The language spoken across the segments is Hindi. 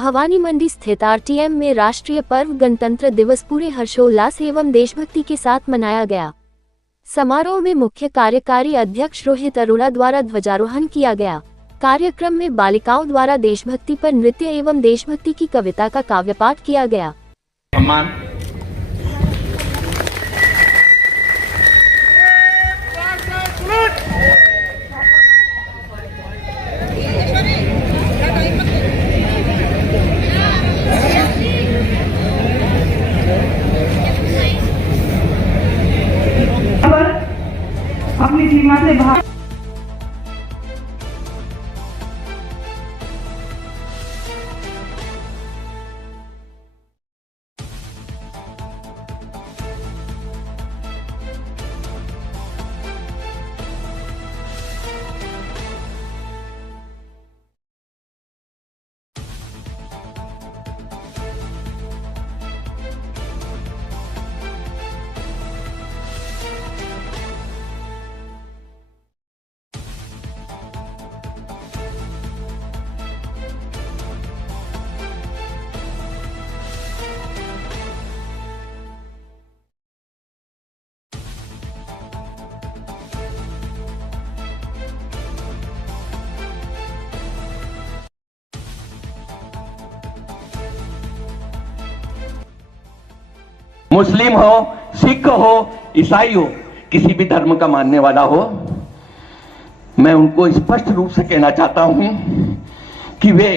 भवानी मंडी स्थित आरटीएम में राष्ट्रीय पर्व गणतंत्र दिवस पूरे हर्षोल्लास एवं देशभक्ति के साथ मनाया गया। समारोह में मुख्य कार्यकारी अध्यक्ष रोहित अरोड़ा द्वारा ध्वजारोहण किया गया। कार्यक्रम में बालिकाओं द्वारा देशभक्ति पर नृत्य एवं देशभक्ति की कविता का काव्यपाठ किया गया। अपनी सीमा से बाहर मुस्लिम हो, सिख हो, ईसाई हो, किसी भी धर्म का मानने वाला हो, मैं उनको स्पष्ट रूप से कहना चाहता हूं कि वे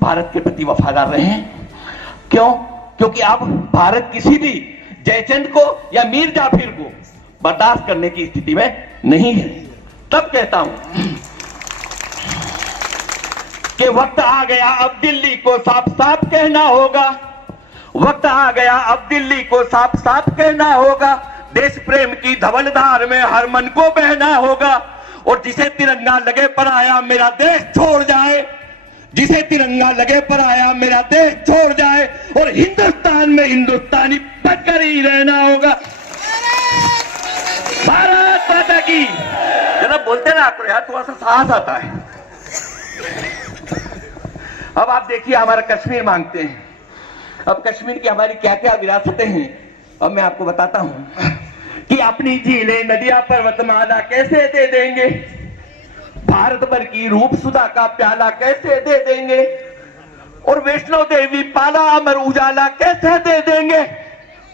भारत के प्रति वफादार रहें। क्यों? क्योंकि अब भारत किसी भी जयचंद को या मीर जाफिर को बर्दाश्त करने की स्थिति में नहीं है। तब कहता हूं कि वक्त आ गया अब दिल्ली को साफ साफ कहना होगा, वक्त आ गया अब दिल्ली को साफ साफ कहना होगा, देश प्रेम की धवलधार में हर मन को बहना होगा। और जिसे तिरंगा लगे पर आया मेरा देश छोड़ जाए, जिसे तिरंगा लगे पर आया मेरा देश छोड़ जाए, और हिंदुस्तान में हिंदुस्तानी बनकर ही रहना होगा। भारत माता की। जरा बोलते ना आपको यार, थोड़ा सा साहस आता है। अब आप देखिए, हमारा कश्मीर मांगते हैं। अब कश्मीर की हमारी क्या क्या विरासतें हैं, अब मैं आपको बताता हूं कि अपनी झीलें, नदियां, पर्वतमाला कैसे दे देंगे, भारत भर की रूप सुधा का प्याला कैसे दे देंगे, और वैष्णो देवी पाला अमर उजाला कैसे दे देंगे,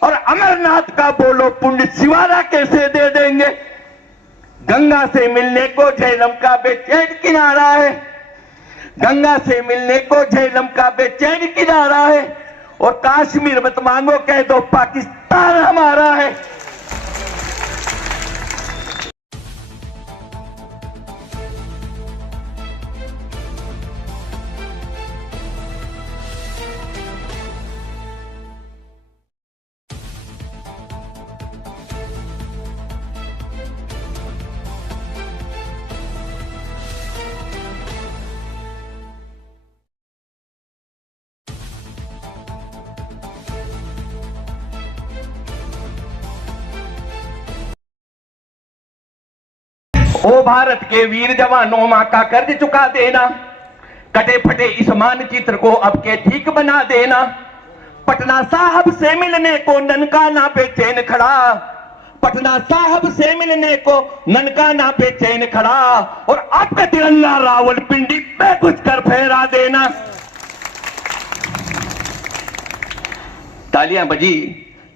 और अमरनाथ का बोलो पुण्य शिवाला कैसे दे देंगे। गंगा से मिलने को झेलम का बेचैन किनारा है, गंगा से मिलने को झेलम का बेचैन किनारा है, और कश्मीर मत मांगो कह दो पाकिस्तान हमारा है। ओ भारत के वीर जवानों, मां का कर्ज चुका देना, कटे फटे इस मानचित्र को अब के ठीक बना देना। पटना साहब से मिलने को ननकाना पे चैन खड़ा, पटना साहब से मिलने को ननकाना पे चैन खड़ा, और आपका तिरंगा रावलपिंडी पे कुछ कर फहरा देना। तालियां बजी,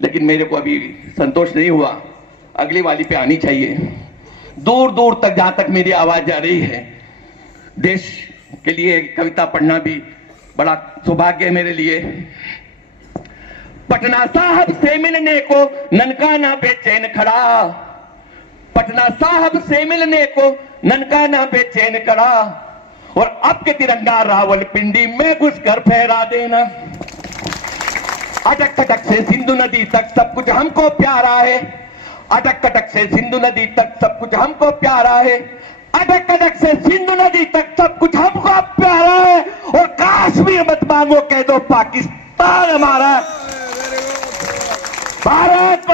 लेकिन मेरे को अभी संतोष नहीं हुआ, अगली वाली पे आनी चाहिए। दूर दूर तक जहां तक मेरी आवाज जा रही है, देश के लिए कविता पढ़ना भी बड़ा सौभाग्य है मेरे लिए। पटना साहब से मिलने को ननकाना बेचैन खड़ा, पटना साहब से मिलने को ननकाना बेचैन खड़ा, और अब के तिरंगा रावलपिंडी में घुसकर फहरा देना। अटक कटक से सिंधु नदी तक सब कुछ हमको प्यारा है, अटक कटक से सिंधु नदी तक सब कुछ हमको प्यारा है, अटक कटक से सिंधु नदी तक सब कुछ हमको प्यारा है, और कश्मीर मत मांगो कह दो पाकिस्तान हमारा। भारत